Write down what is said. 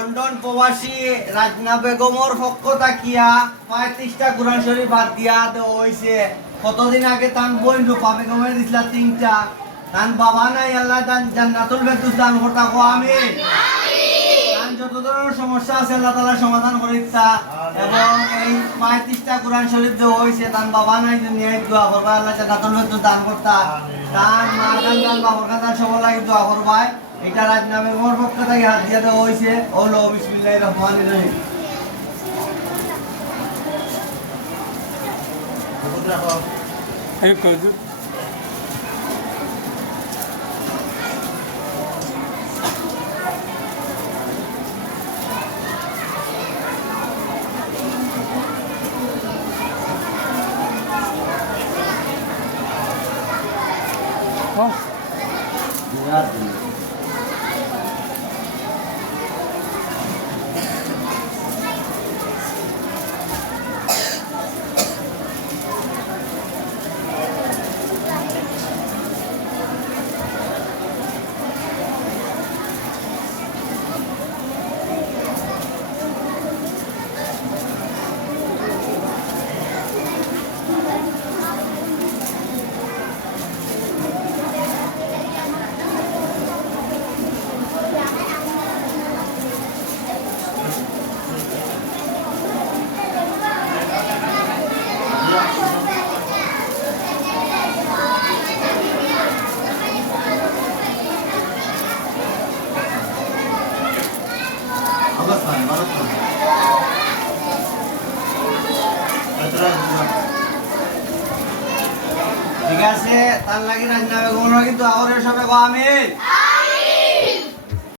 London প্রবাসী রাজনা বেগমর পক্ষ থাকিয়া 35টা কোরআন শরীফ বাদ দিয়া দেওয়া হইছে। কতদিন আগে তান বোন রূপা বেগমের দিছিলা 3টা, তান বাবা নাই, আল্লাহ তান জান্নাতুল ফেরদৌস দান করতা, কো আমিন। তান যত ধরনের সমস্যা আছে আল্লাহ তাআলা সমাধান করিতা। এবং এই 35টা কোরআন শরীফ দেওয়া হইছে, তান বাবা নাই, দুনিয়ায় দোয়া করবা আল্লাহ জান্নাতুল ফেরদৌস দান করতা। তান মা তান বাবার কাছে সবার লাগি দোয়া করবাই। এটা রাজনা বেগমের পক্ষ থেকে হাত দিয়ে দেওয়া হয়েছে। হলো বিসমিল্লাহির রহমানির রহিম। ঠিক আছে, তার লাগি রাজনা বেগমরা কিন্তু আওয়ারের সবে আমিন।